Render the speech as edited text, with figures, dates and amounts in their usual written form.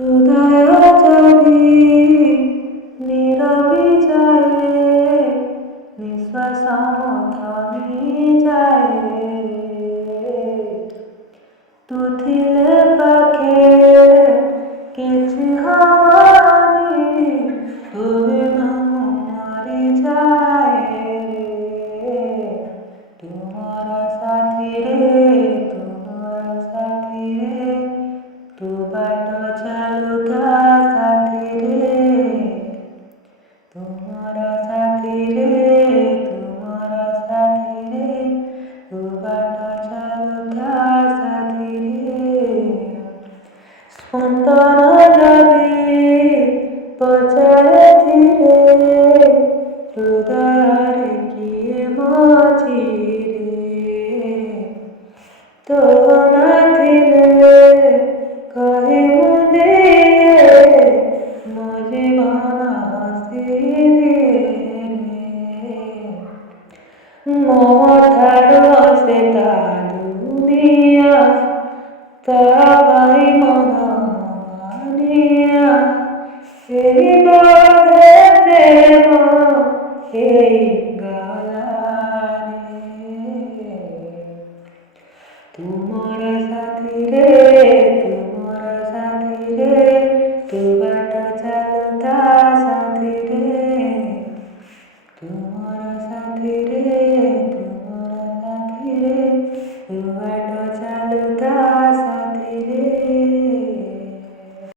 হৃদয় যদি নীরবি যায় নিঃশ্বাস থামি যায় তু থিলে পাখে কিছু হওয়ানি তু বিনা মরি যায় ତୁମର ସାଥିରେ ତୁ ବାଟ ଚାଲୁଥା ସାଥିରେ ତୁମର ସାଥିରେ ତୁ ବାଟ ଚାଲୁଥା ସାଥିରେ ସ୍ପନ୍ଦନ ଯଦି ପଚାରିଥିଲେ ହୃଦୟରେ କିଏ ମଝିରେ ତୋ ନଥିଲେ କହି ମୁଁ ଦିଏ ମୋ ଜୀବନ ହସି ଦିଏ ମୋ ଠାରୁ ସେ ତା ଦୁନିଆ ତା